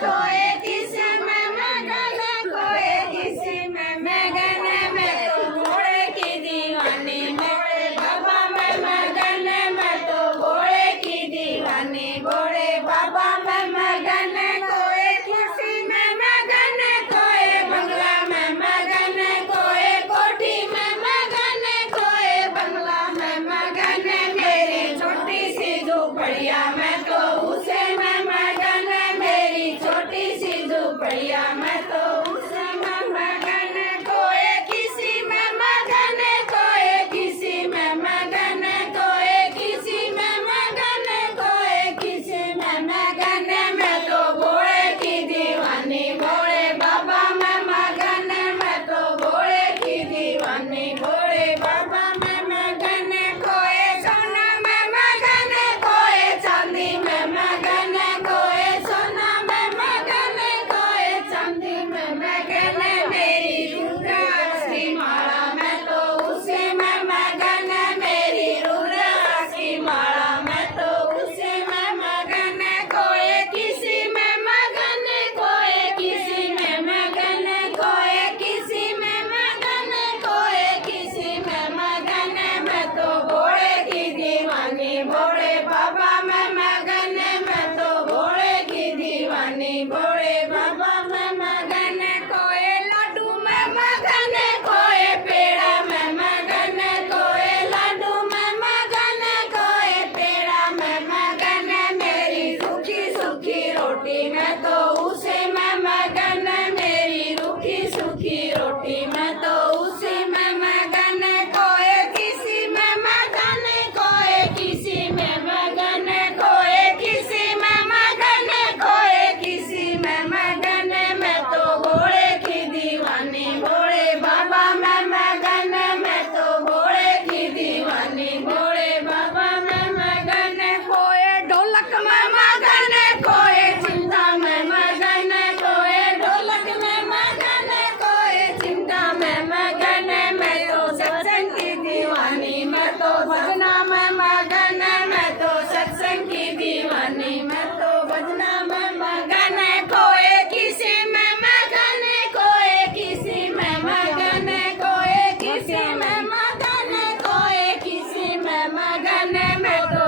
खोए किसी में मगन, खोए किसी में मगन, मैं तो घोड़े की दीवानी, घोड़े बाबा मैं मगन, मैं तो घोड़े की दीवानी, घोड़े बाबा मैं मगन, खोए किसी में मगन, खोए बंगला में मगन, खोए कोठी में मगन, खोए बंगला में मगन, मेरी छोटी सी झोपड़िया मैं तो उसे मैं मगन, मेरी छोटी सी झोपड़िया मैं तो उसे मैं मगन, खोए किसी में मगन, खोए किसी में मगन, खोए किसी में मगन, खोए किसी में मगन, मैं तो घोड़े की दीवानी, घोड़े बाबा मैं मगन, मैं तो घोड़े की दीवानी, घोड़े बाबा मैं मगन, खोए सोना में मगन, खोए चांदी में मगन, खोए सोना में मगन, खोए चांदी में मगन, मेरी रुद्राक्ष की माला मैं तो उसे मैं मगन, मेरी रुद्राक्ष की माला मैं तो उसे मैं मगन, खोए किसी में मगन, खोए किसी में मगन, खोए किसी में मगन, खोए किसी में मगन, मैं तो घोड़े की दीवानी, घोड़े बाबा मैं मगन, मैं तो घोड़े की दीवानी, घोड़े बाबा मैं मगन, खोए लाडू में मगन, खोए पेड़ा में मगन, खोए लाडू में मगन, खोए पेड़ा में मगन, मेरी सूखी सूखी रोटी मैं तो उसे मैं मगन, मेरी रूखी सूखी रोटी मैं तो उसे मैं मगन, खोए किसी में मगन, खोए किसी में मगन, खोए किसी में मगन, खोए किसी में मगन, मैं तो घोड़े की दीवानी, घोड़े बाबा मैं मगन, मैं तो घोड़े की दीवानी, घोड़े बाबा मैं मगन, खोए ढोलक में मगन, खोए चिंता में मगन, खोए ढोलक में मगन, खोए चिंता में मगन, मैं तो सत्संग की दीवानी, मैं तो भजना में मगन, मैं तो सत्संग की दीवानी, मैं तो भजना में मगन, खोए किसी में मगन, खोए किसी में मगन, खोए किसी में मगन, खोए किसी में मगन, मैं तो